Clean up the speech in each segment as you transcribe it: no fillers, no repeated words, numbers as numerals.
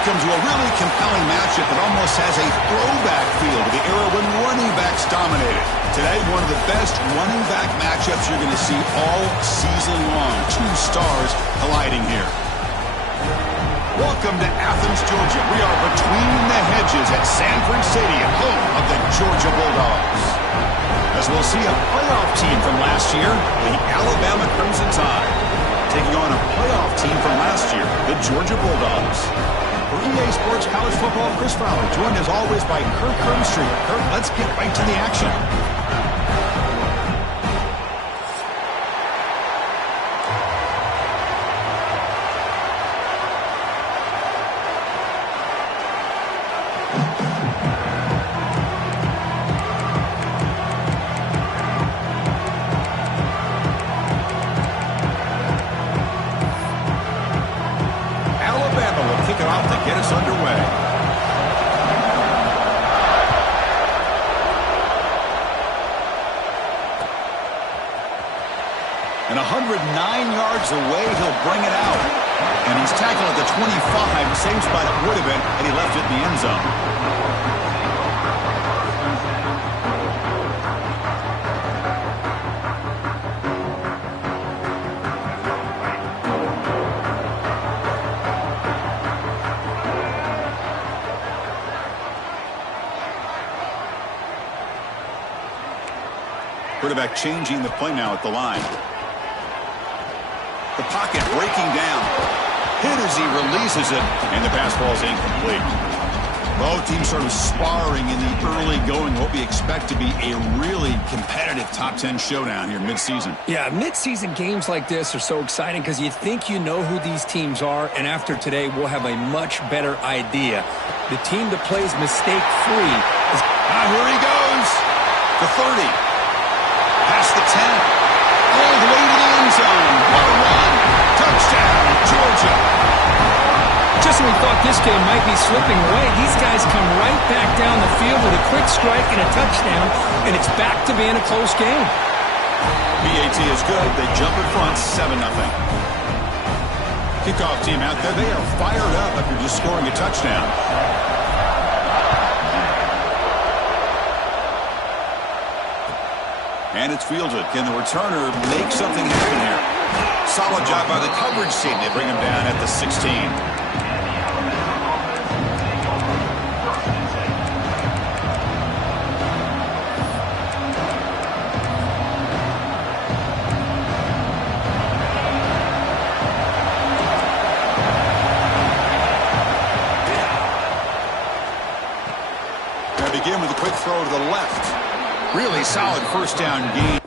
Welcome to a really compelling matchup that almost has a throwback feel to the era when running backs dominated. Today, one of the best running back matchups you're going to see all season long. Two stars colliding here. Welcome to Athens, Georgia. We are between the hedges at Sanford Stadium, home of the Georgia Bulldogs. As we'll see a playoff team from last year, the Alabama Crimson Tide, taking on a playoff team from last year, the Georgia Bulldogs. For EA Sports College Football, Chris Fowler, joined as always by Kirk Hermstreet. Kirk, let's get right to the action. Get us underway. And 109 yards away, he'll bring it out. And he's tackled at the 25, same spot it would have been, and he left it in the end zone. Quarterback changing the play now at the line. The pocket breaking down. Hit as he releases it, and the pass ball is incomplete. Both teams sort of sparring in the early going. What we expect to be a really competitive top 10 showdown here mid-season. Yeah, mid-season games like this are so exciting because you think you know who these teams are, and after today we'll have a much better idea. The team that plays mistake-free is... Here he goes. The 30. Past the 10. All the way to the end zone. What a run. Touchdown, Georgia. Just when we thought this game might be slipping away, these guys come right back down the field with a quick strike and a touchdown, and it's back to being a close game. BAT is good. They jump in front, 7-0. Kickoff team out there. They are fired up after just scoring a touchdown. And it's fielded. Can the returner make something happen here? Solid job by the coverage team. They bring him down at the 16. Going to begin with a quick throw to the left. Really solid first down gain.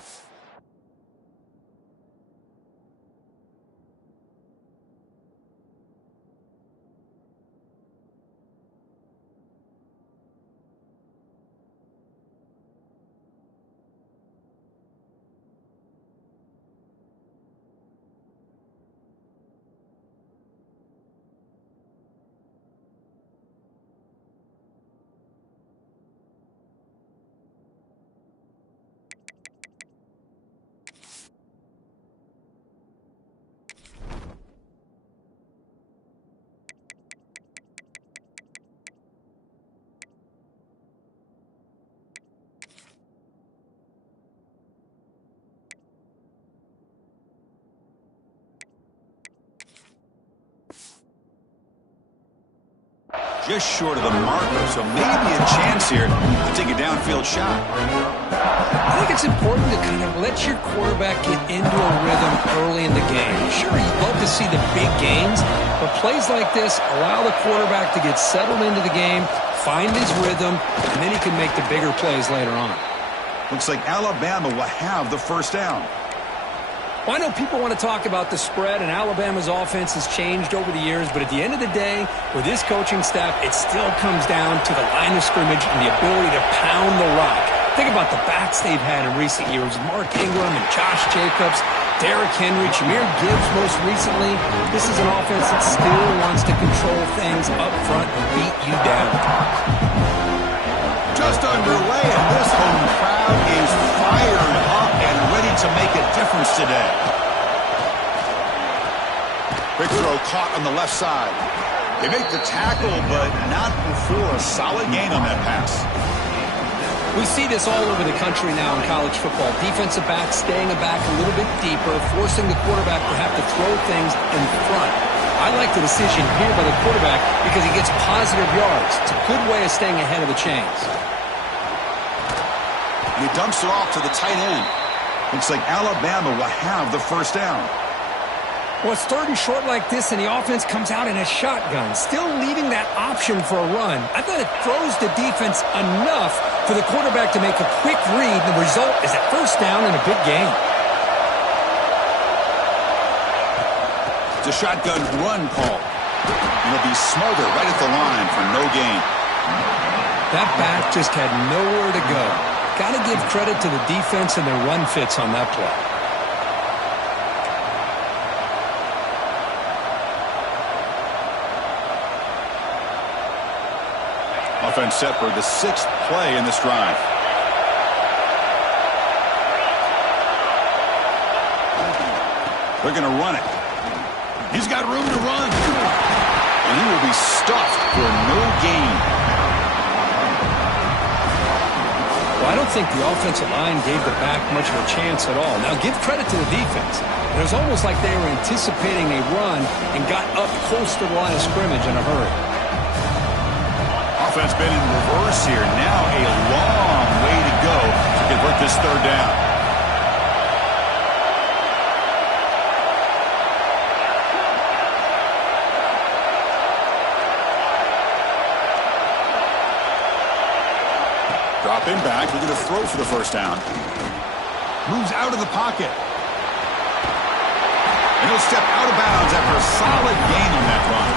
Just short of the marker, so maybe a chance here to take a downfield shot. I think it's important to kind of let your quarterback get into a rhythm early in the game. Sure, you'd love to see the big gains, but plays like this allow the quarterback to get settled into the game, find his rhythm, and then he can make the bigger plays later on. Looks like Alabama will have the first down. Well, I know people want to talk about the spread, and Alabama's offense has changed over the years, but at the end of the day, with this coaching staff, it still comes down to the line of scrimmage and the ability to pound the rock. Think about the backs they've had in recent years. Mark Ingram and Josh Jacobs, Derrick Henry, Jahmyr Gibbs most recently. This is an offense that still wants to control things up front and beat you down. Just underway, and this home crowd is fired up and ready to make a difference today. Quick throw caught on the left side. They make the tackle, but not before a solid gain on that pass. We see this all over the country now in college football. Defensive backs staying back a little bit deeper, forcing the quarterback to have to throw things in front. I like the decision here by the quarterback because he gets positive yards. It's a good way of staying ahead of the chains. He dumps it off to the tight end. Looks like Alabama will have the first down. Well, it's third and short like this, and the offense comes out in a shotgun, still leaving that option for a run. I thought it throws the defense enough for the quarterback to make a quick read. The result is a first down and a big gain. It's a shotgun run call. It'll be Smother right at the line for no gain. That back just had nowhere to go. Got to give credit to the defense and their run fits on that play. Offense set for the 6th play in this drive. They're going to run it. He's got room to run. And he will be stuffed for no gain. Well, I don't think the offensive line gave the back much of a chance at all. Now, give credit to the defense. It was almost like they were anticipating a run and got up close to the line of scrimmage in a hurry. Offense been in reverse here. Now a long way to go to convert this third down. Dropping back, we're going to throw for the first down. Moves out of the pocket. And he'll step out of bounds after a solid gain on that run.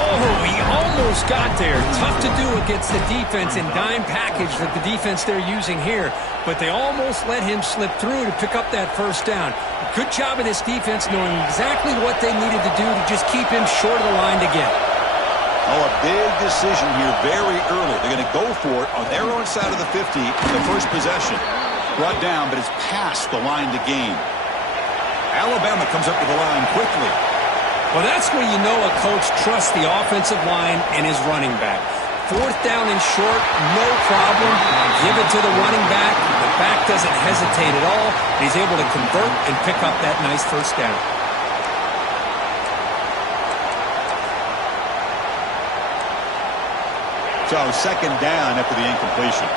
Oh, he almost got there. Tough to do against the defense and dime package that the defense they're using here. But they almost let him slip through to pick up that first down. Good job of this defense knowing exactly what they needed to do to just keep him short of the line to get. Oh, a big decision here very early. They're going to go for it on their own side of the 50 on the first possession. Brought down, but it's past the line to gain. Alabama comes up to the line quickly. Well, that's where you know a coach trusts the offensive line and his running back. Fourth down and short, no problem. Give it to the running back. The back doesn't hesitate at all. He's able to convert and pick up that nice first down. So, second down after the incompletion.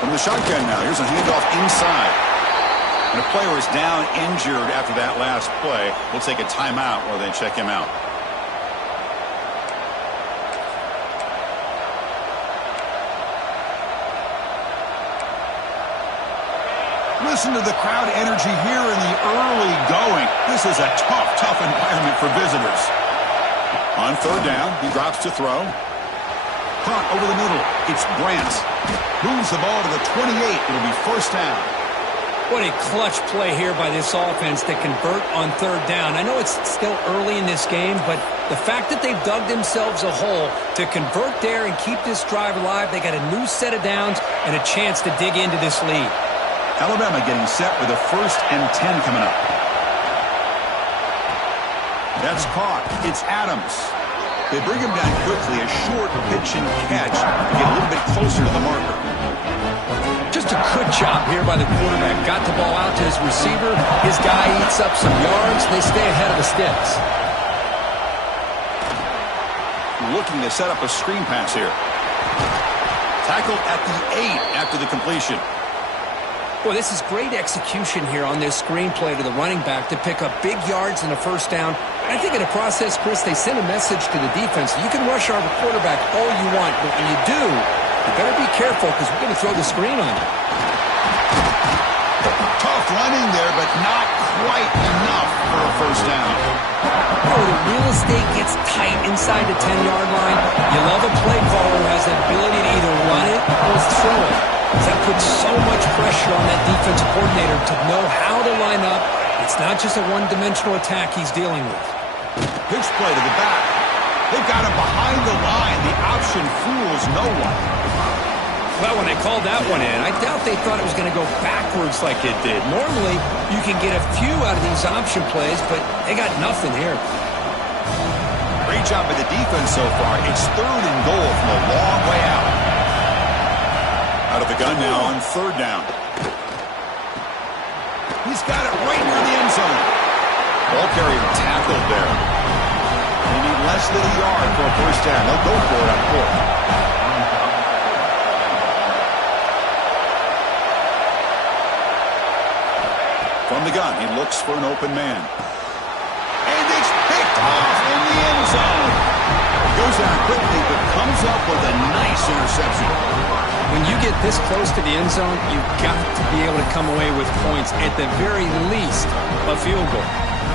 From the shotgun now, here's a handoff inside. And a player is down injured after that last play. We'll take a timeout while they check him out. Listen to the crowd energy here in the early going. This is a tough environment for visitors. On third down, he drops to throw. Caught over the middle. It's Brandt. Moves the ball to the 28. It'll be first down. What a clutch play here by this offense to convert on third down. I know it's still early in this game, but the fact that they've dug themselves a hole to convert there and keep this drive alive, they got a new set of downs and a chance to dig into this lead. Alabama getting set with a 1st and 10 coming up. That's caught. It's Adams. They bring him down quickly, a short pitch and catch to get a little bit closer to the marker. Just a good job here by the quarterback. Got the ball out to his receiver. His guy eats up some yards. They stay ahead of the sticks. Looking to set up a screen pass here. Tackled at the 8 after the completion. Boy, this is great execution here on this screenplay to the running back to pick up big yards and a first down. I think in the process, Chris, they send a message to the defense. You can rush our quarterback all you want, but when you do, you better be careful because we're going to throw the screen on you. Tough running there, but not quite enough for a first down. Oh, the real estate gets tight inside the 10-yard line. You love a play caller who has the ability to either run it or throw it. That puts so much pressure on that defensive coordinator to know how to line up. It's not just a one-dimensional attack he's dealing with. Pitch play to the back. They've got him behind the line. The option fools no one. Well, when they called that one in, I doubt they thought it was going to go backwards like it did. Normally, you can get a few out of these option plays, but they got nothing here. Great job by the defense so far. It's 3rd and goal from a long way out. Out of the gun now on 3rd down. He's got it right near the end zone. Ball carrier tackled there. They need less than a yard for a first down. They'll go for it on 4th. From the gun, he looks for an open man. And it's picked off in the end zone. Goes out quickly, but comes up with a nice interception. When you get this close to the end zone, you've got to be able to come away with points, at the very least, a field goal.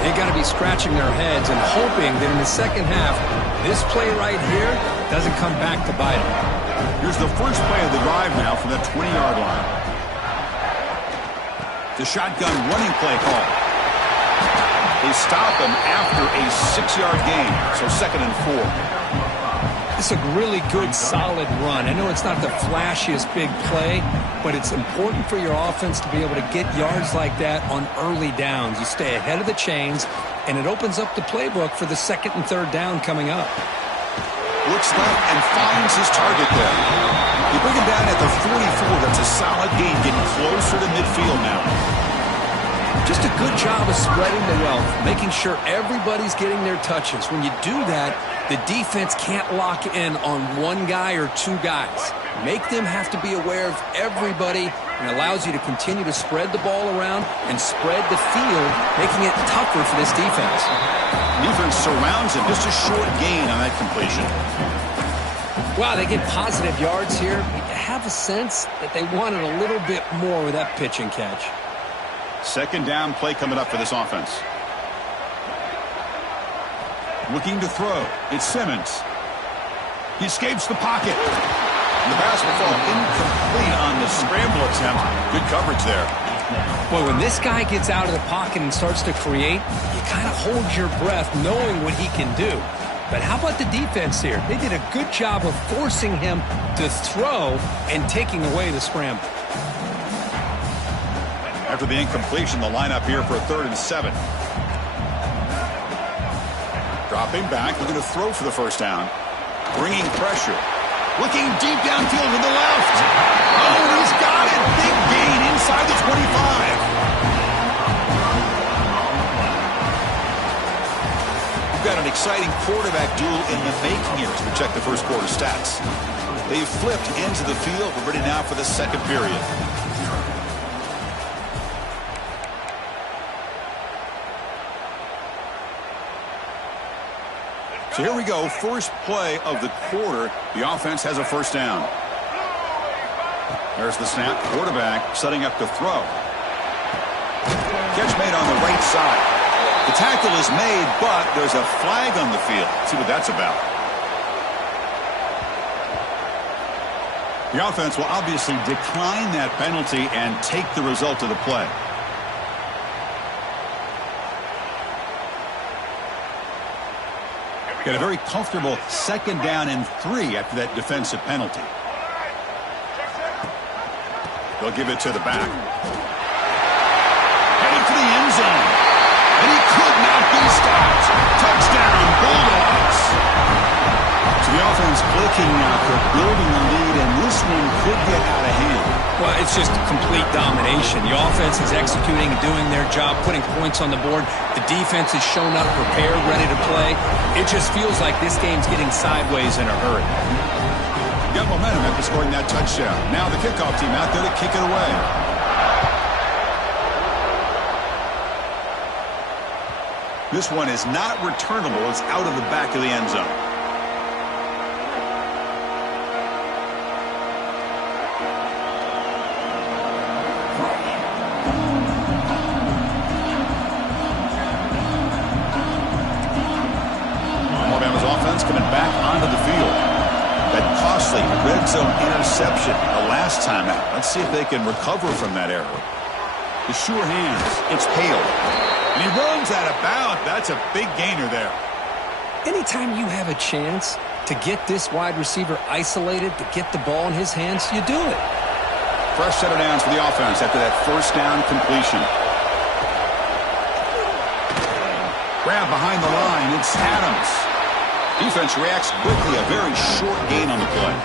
They've got to be scratching their heads and hoping that in the second half, this play right here doesn't come back to bite them. Here's the first play of the drive now from the 20-yard line. The shotgun running play call. They stop him after a 6-yard gain, so 2nd and 4. It's a really good, solid run. I know it's not the flashiest big play, but it's important for your offense to be able to get yards like that on early downs. You stay ahead of the chains, and it opens up the playbook for the 2nd and 3rd down coming up. Looks left and finds his target there. You bring him down at the 44. That's a solid gain, getting closer to midfield now. Just a good job of spreading the wealth, making sure everybody's getting their touches. When you do that, the defense can't lock in on one guy or 2 guys. Make them have to be aware of everybody, and allows you to continue to spread the ball around and spread the field, making it tougher for this defense. Defense surrounds him. Just a short gain on that completion. Wow, they get positive yards here. You have a sense that they wanted a little bit more with that pitch and catch. 2nd down play coming up for this offense. Looking to throw. It's Simmons. He escapes the pocket. And the pass will fall incomplete on the scramble attempt. Good coverage there. Boy, when this guy gets out of the pocket and starts to create, you kind of hold your breath knowing what he can do. But how about the defense here? They did a good job of forcing him to throw and taking away the scramble. After the incompletion, the lineup here for a 3rd and 7. Dropping back, looking to throw for the first down. Bringing pressure. Looking deep downfield to the left. Oh, he's got it. Big gain inside the 25. We've got an exciting quarterback duel in the making here as we check the first quarter stats. They've flipped into the field. We're ready now for the 2nd period. So here we go, first play of the quarter. The offense has a first down. There's the snap, quarterback setting up to throw. Catch made on the right side. The tackle is made, but there's a flag on the field. Let's see what that's about. The offense will obviously decline that penalty and take the result of the play. Got a very comfortable 2nd down and 3 after that defensive penalty. They'll give it to the back. Headed to the end zone. And he could not be stopped. Touchdown, Bulldogs. So the offense clicking now for building a lead, and this one could get out of hand. Well, it's just complete domination. The offense is executing and doing their job, putting points on the board. The defense has shown up, prepared, ready to play. It just feels like this game's getting sideways in a hurry. Got momentum after scoring that touchdown. Now the kickoff team out there to kick it away. This one is not returnable. It's out of the back of the end zone. Coming back onto the field. That costly red zone interception the last time out. Let's see if they can recover from that error. The sure hands. It's Hale. And he runs out of bounds. That's a big gainer there. Anytime you have a chance To get this wide receiver isolated, to get the ball in his hands, you do it. Fresh set of downs for the offense after that first down completion. Grab behind the line. It's Adams. Defense reacts quickly. A very short gain on the play.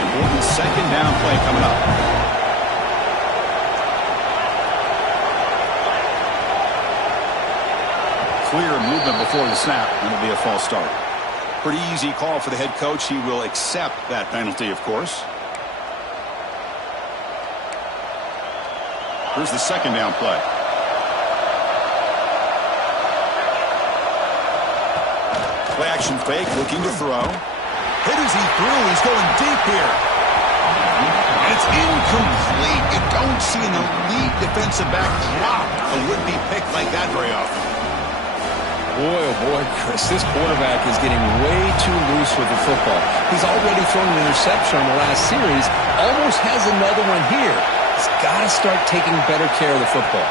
Important second down play coming up. Clear movement before the snap, and it'll be a false start. Pretty easy call for the head coach. He will accept that penalty, of course. Here's the second down play. Play action fake, looking to throw. Hit as he threw. He's going deep here. And it's incomplete. You don't see an elite defensive back drop a would-be pick like that very often. Boy, oh boy, Chris, this quarterback is getting way too loose with the football. He's already thrown an interception on the last series. Almost has another one here. He's got to start taking better care of the football.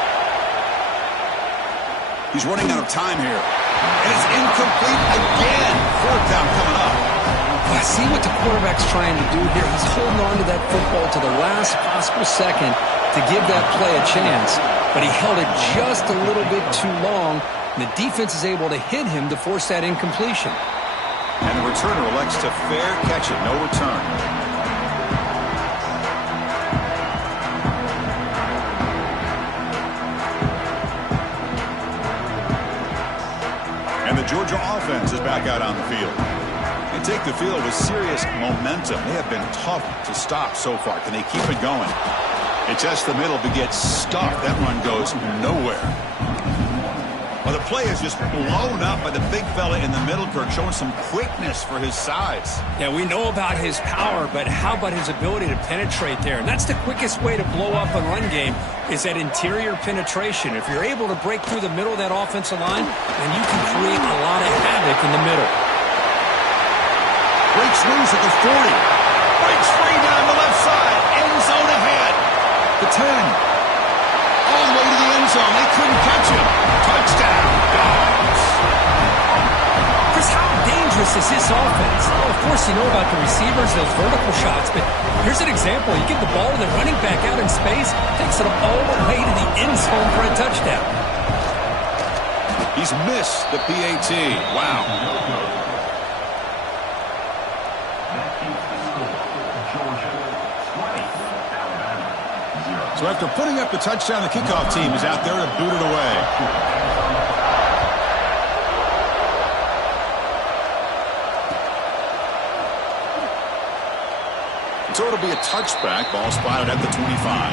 He's running out of time here. And it's incomplete again. Fourth down coming up. I see what the quarterback's trying to do here. He's holding on to that football to the last possible second to give that play a chance. But he held it just a little bit too long. And the defense is able to hit him to force that incompletion. And the returner elects to fair catch it. No return. And the Georgia offense is back out on the field. They take the field with serious momentum. They have been tough to stop so far. Can they keep it going? It tests the middle but gets stuffed. That run goes nowhere. Well, the play is just blown up by the big fella in the middle, Kirk, showing some quickness for his size. Yeah, we know about his power, but how about his ability to penetrate there? And that's the quickest way to blow up a run game is that interior penetration. If you're able to break through the middle of that offensive line, then you can create a lot of havoc in the middle. Breaks loose at the 40. Breaks free down the left side. End zone ahead. The 10. All the way to the end zone. They couldn't catch him. Touchdown, Dogs. Chris, how dangerous is this offense? Well, of course, you know about the receivers, those vertical shots, but here's an example. You get the ball to the running back out in space, takes it all the way to the end zone for a touchdown. He's missed the PAT. Wow. So after putting up the touchdown, the kickoff team is out there to boot it away. So it'll be a touchback. Ball spotted at the 25.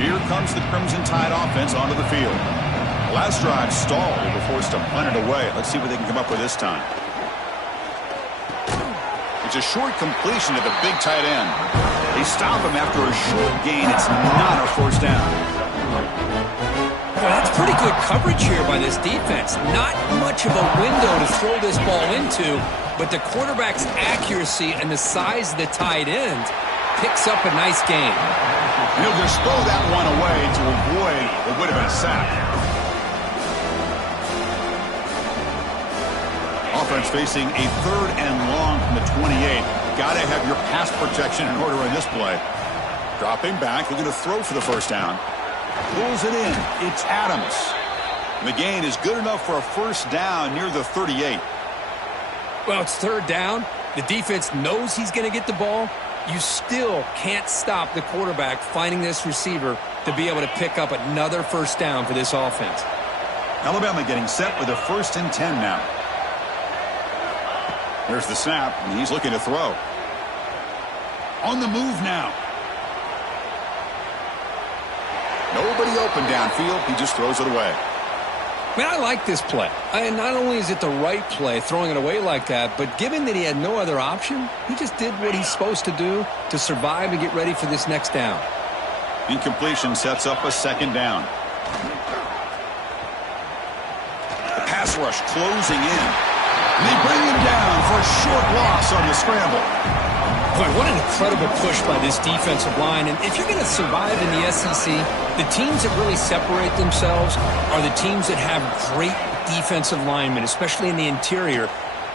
Here comes the Crimson Tide offense onto the field. Last drive stalled. They were forced to punt it away. Let's see what they can come up with this time. It's a short completion to the big tight end. They stop him after a short gain. It's not a first down. Well, that's pretty good coverage here by this defense. Not much of a window to throw this ball into, but the quarterback's accuracy and the size of the tight end picks up a nice gain. He'll just throw that one away to avoid what would have been a sack. Offense facing a third and long from the 28. Got to have your pass protection in order in this play. Dropping back, looking to throw for the first down. Pulls it in. It's Adams. And the gain is good enough for a first down near the 38. Well, it's third down. The defense knows he's going to get the ball. You still can't stop the quarterback finding this receiver to be able to pick up another first down for this offense. Alabama getting set with a 1st and 10 now. There's the snap, and he's looking to throw. On the move now. Nobody open downfield. He just throws it away. Man, I like this play. And not only is it the right play, throwing it away like that, but given that he had no other option, he just did what he's supposed to do to survive and get ready for this next down. Incompletion sets up a second down. The pass rush closing in. And they bring him down for a short loss on the scramble. Boy, what an incredible push by this defensive line. And if you're going to survive in the SEC, the teams that really separate themselves are the teams that have great defensive linemen, especially in the interior.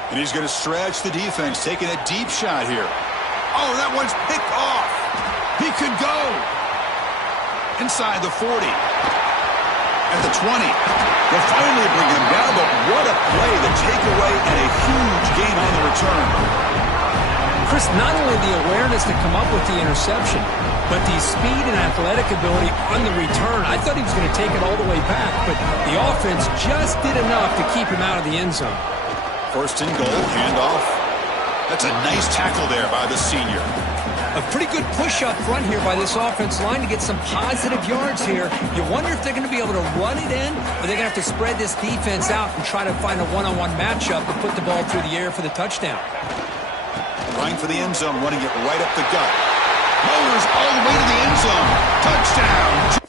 And he's going to stretch the defense, taking a deep shot here. Oh, that one's picked off. He could go. Inside the 40. At the 20. They'll finally bring him down, but what a play. The takeaway and a huge gain on the return. Chris, not only the awareness to come up with the interception, but the speed and athletic ability on the return. I thought he was going to take it all the way back, but the offense just did enough to keep him out of the end zone. First and goal, handoff. That's a nice tackle there by the senior. A pretty good push up front here by this offense line to get some positive yards here. You wonder if they're going to be able to run it in, or they're going to have to spread this defense out and try to find a one-on-one matchup and put the ball through the air for the touchdown. Trying for the end zone, running it right up the gut. Motors all the way to the end zone. Touchdown.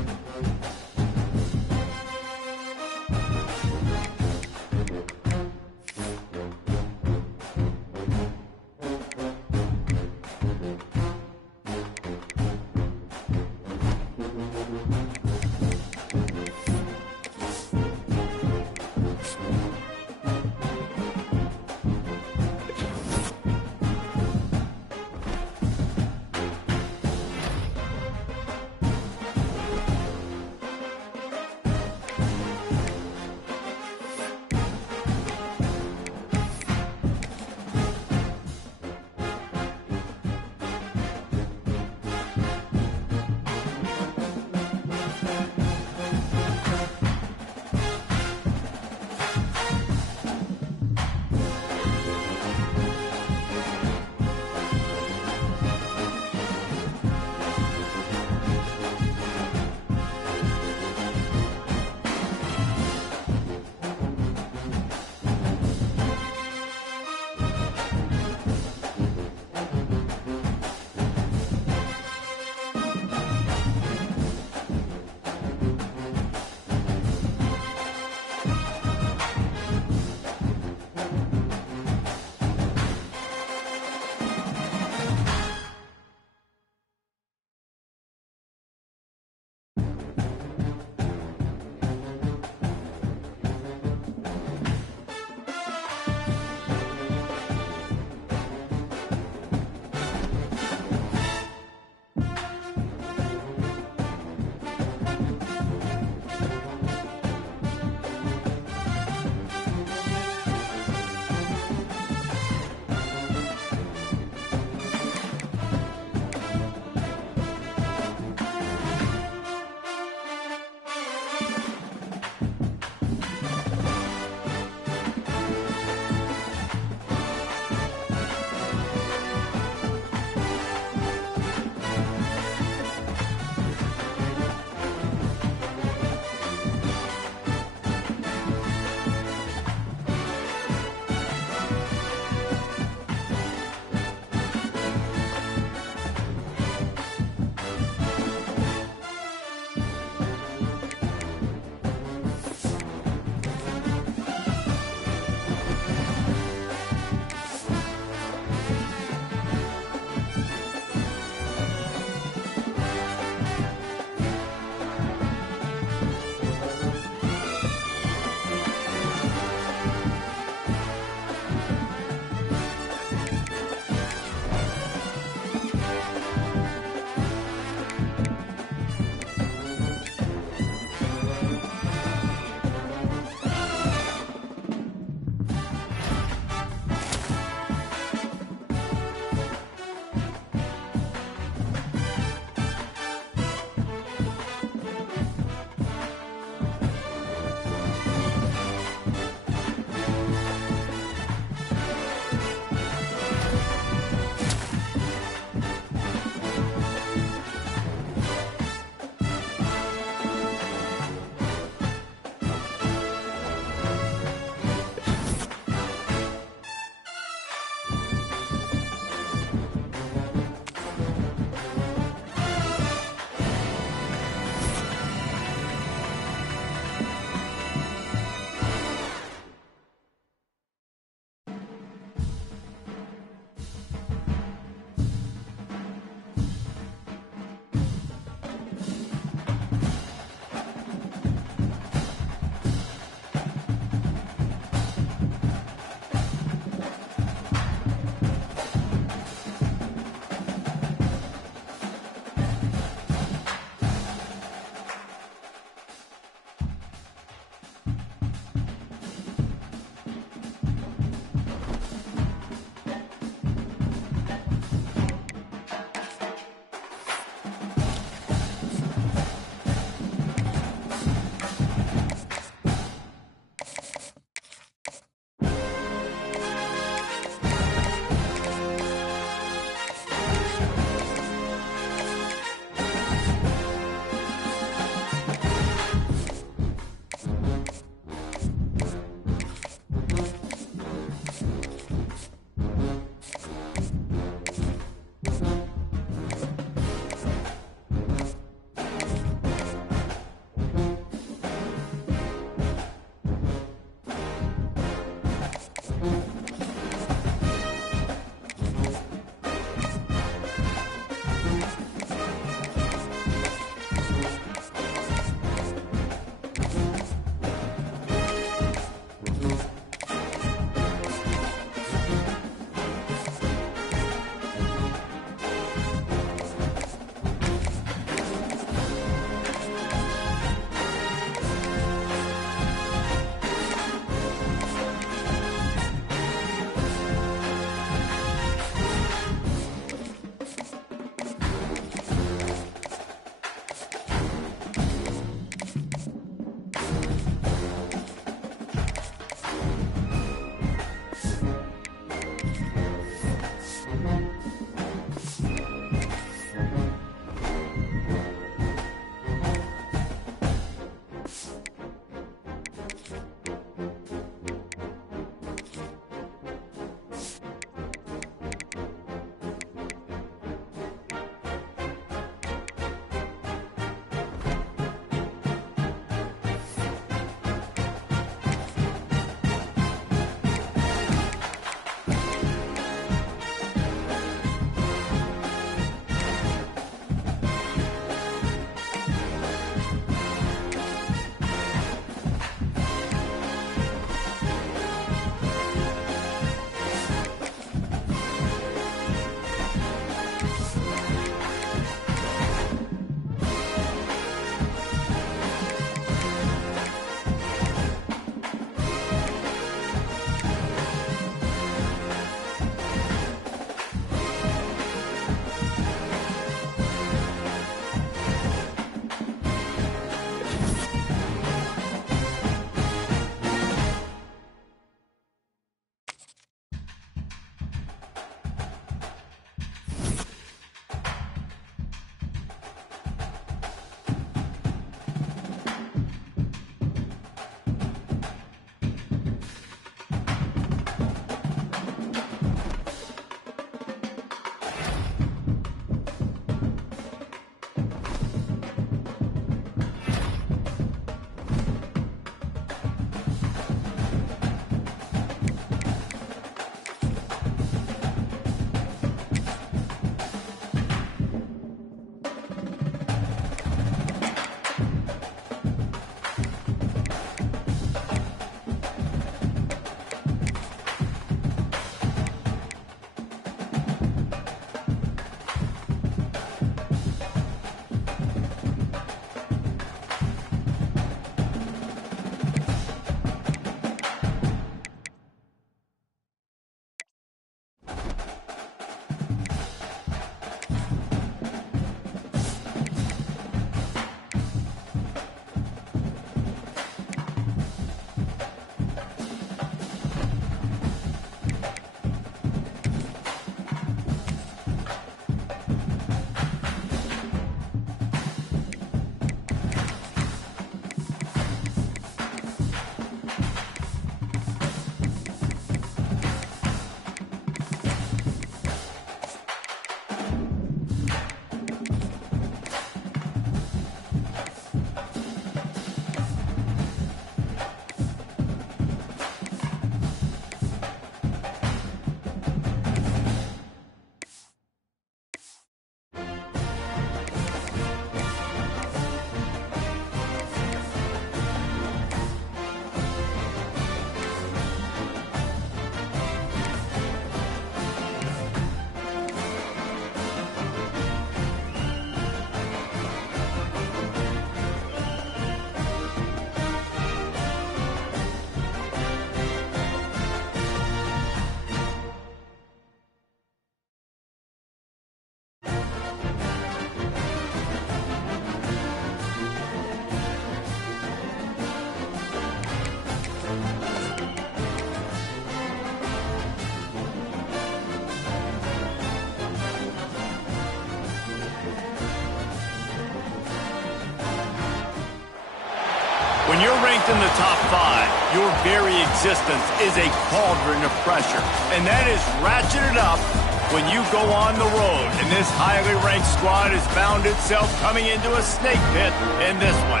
When you're ranked in the top 5, your very existence is a cauldron of pressure. And that is ratcheted up when you go on the road. And this highly ranked squad has found itself coming into a snake pit in this one.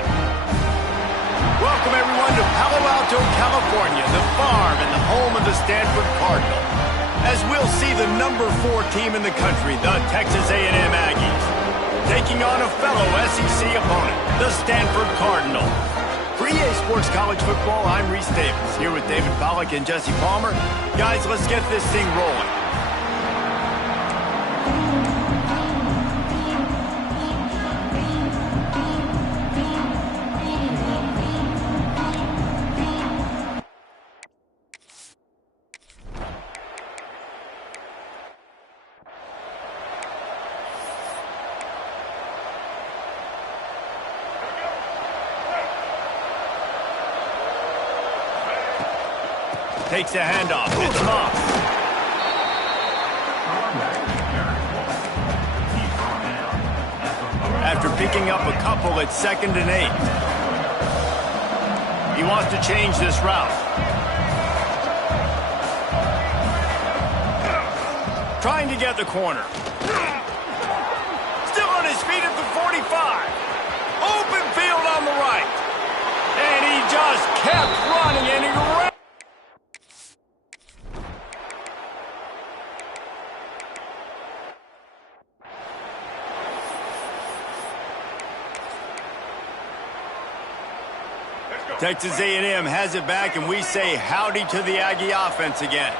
Welcome, everyone, to Palo Alto, California, the farm and the home of the Stanford Cardinal. As we'll see the number 4 team in the country, the Texas A&M Aggies, taking on a fellow SEC opponent, the Stanford Cardinal. For EA Sports College Football, I'm Reese Davis, here with David Pollack and Jesse Palmer. Guys, let's get this thing rolling. Takes a handoff. It's Moss. picking up a couple at 2nd and 8. He wants to change this route. Trying to get the corner. Still on his feet at the 45. Open field on the right. And he just kept running, and he ran. Texas A&M has it back, and we say howdy to the Aggie offense again.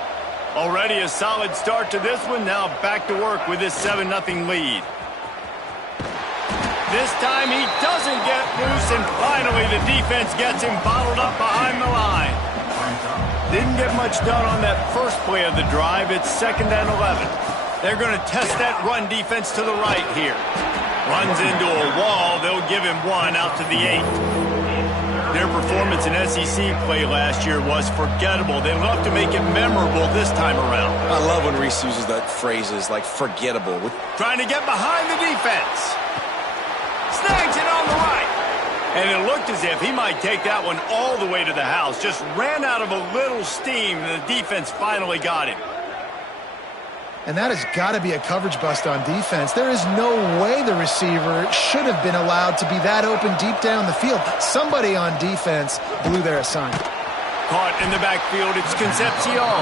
Already a solid start to this one. Now back to work with this 7-0 lead. This time he doesn't get loose, and finally the defense gets him bottled up behind the line. Didn't get much done on that first play of the drive. It's 2nd and 11. They're going to test that run defense to the right here. Runs into a wall. They'll give him one out to the 8. Their performance in SEC play last year was forgettable. They love to make it memorable this time around. I love when Reese uses that phrases like forgettable. Trying to get behind the defense. Snags it on the right. And it looked as if he might take that one all the way to the house. Just ran out of a little steam, and the defense finally got him. And that has got to be a coverage bust on defense. There is no way the receiver should have been allowed to be that open deep down the field. Somebody on defense blew their assignment. Caught in the backfield, it's Concepcion.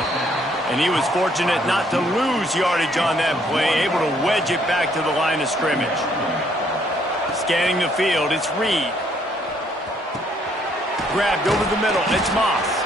And he was fortunate not to lose yardage on that play, able to wedge it back to the line of scrimmage. Scanning the field, it's Reed. Grabbed over the middle, it's Moss.